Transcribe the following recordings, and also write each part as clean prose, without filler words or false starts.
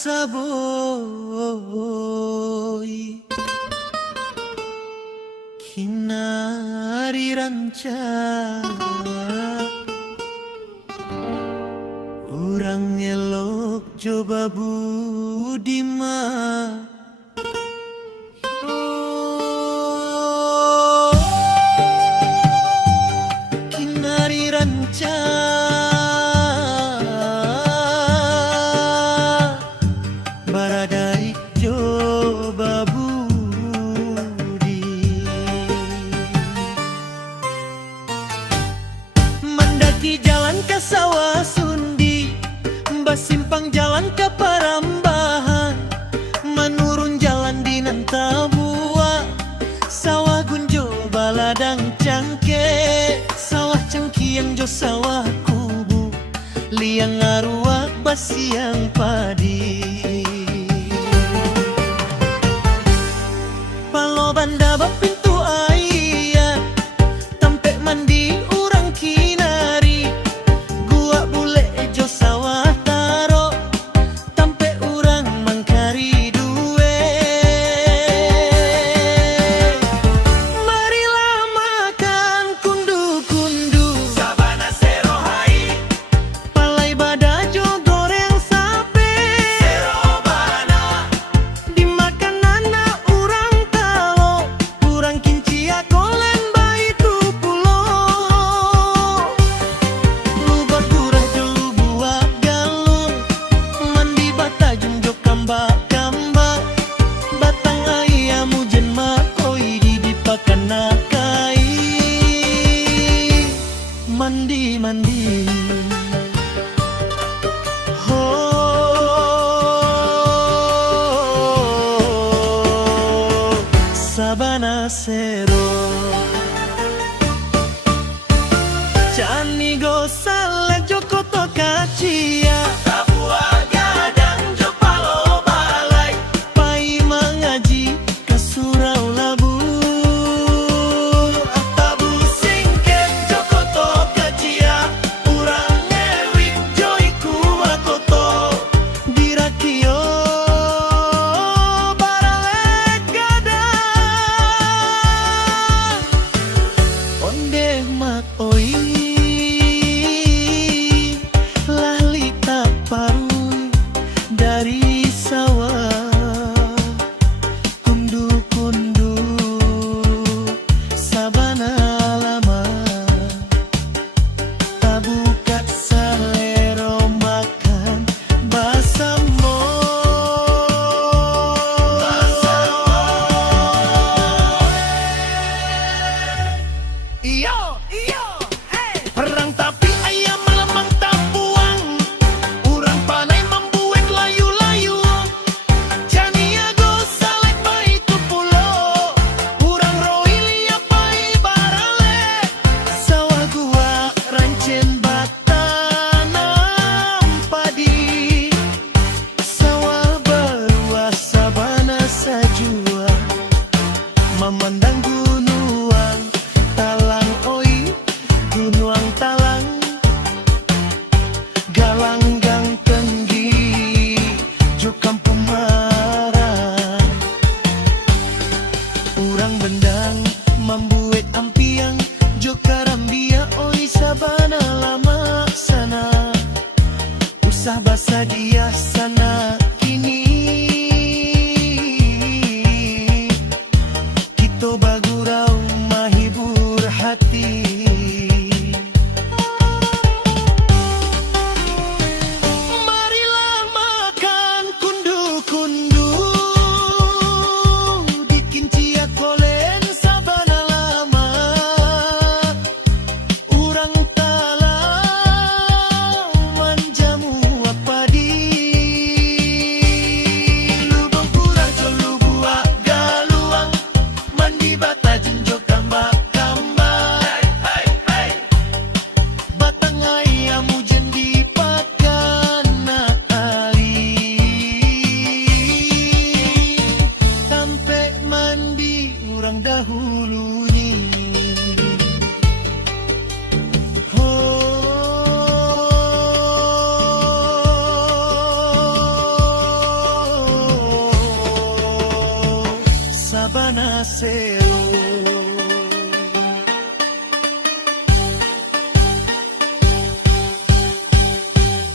saboy kinari ranca urang elok coba budima kinari ranca baradai coba budi mendaki jalan ke sawah sundi basimpang jalan ke Parambahan menurun jalan di Nantabua sawah gunjo baladang cangke sawah cangkiang jo sawah kubu liang aruak basiang padi palo banda bapintu ayah tampe mandi urang kinari gua bule jo sawah taro tampe urang mangkari duwe marilah makan kundu-kundu sabana serohai palai bada jo goreng sape serobana dimakan anak urang talo urang kincia kolen bayi tu pulo lubak urang jelu buah galung mandi bata junjok kamba-kamba batang ayam hujan makoi dipakan nakai mandi-mandi sabana sero Cani gosale joko tokacia Tabua gadang jo palo balai pai mangaji ke surau labu Atabu singket joko tokacia urang ewik joiku akoto dirakio baralek gadang onde mak oi lali tak parui dari sawah kundu-kundu sabana lama tabuka salero makan basamo iyo iyo perang tapi ayam melemang tampuang urang panai membuat layu-layu Caniago salek pai tu pulo urang roili pai barale sawah gua rancen batanam padi sawah berua sabana sajua memandang gunung talang oi gunung talang galanggang tenggi jo kampung marang urang bendang membuat ampiang jo karambia oi sabana lama sana usah basa dia sana kini Kito bagurau mahibur hati marilah makan kundu-kundu bikin cia kolen sabana lama urang talau manjamu apa di lubang kurang jolu buah galuang mandi bata junjok kamba-kamba batang ayam hujan dipakan nakali sampai mandi urang dahulunya oh sabana selo.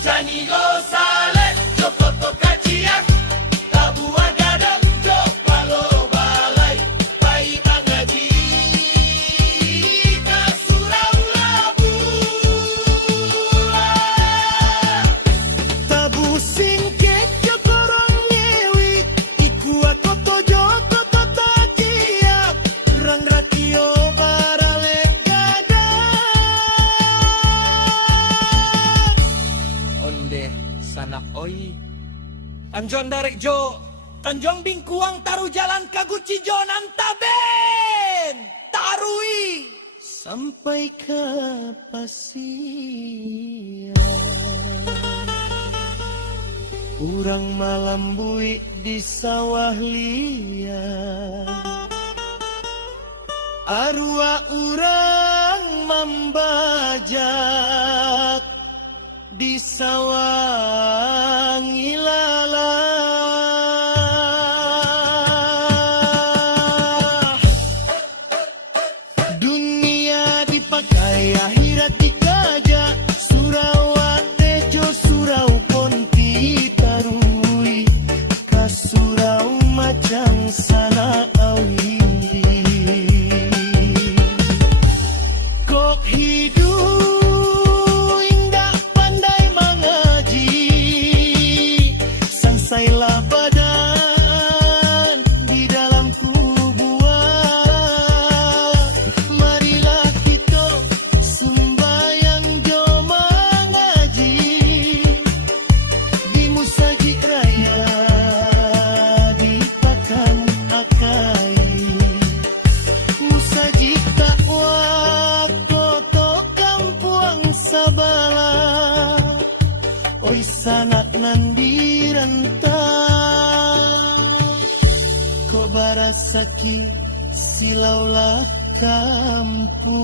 Jani Gosales, Jokoto Kaciak, Tabua Gadang, Jopalo Balai, Pai Bangaji, Kasurau Labula. Tabu singkek jokorong nyewi, iku aku tojo kota takiak, rang rakio barale gadang. Onde sanak oi Anjon Darek Jo Tanjong Bingkuang taru jalan Kaguci Jonan Taben Tarui Sampai ke Pasian, urang malam buik di sawah liar, arwah urang membajak di sawah ngilala. Dunia dipakai akhirat dikaja, Surau Tejo surau Ponti tarui, kasurau macang sana awi. Kok hidup indah pandai mengaji, sansailah badan di dalam kubuah. Marilah kita sembahyang jo mengaji di musajid raya di Pakan Akai, musajid dakwah kota Kampuang Sabala. Oi sanak nandi rantau, ko barasaki silaulah kampung.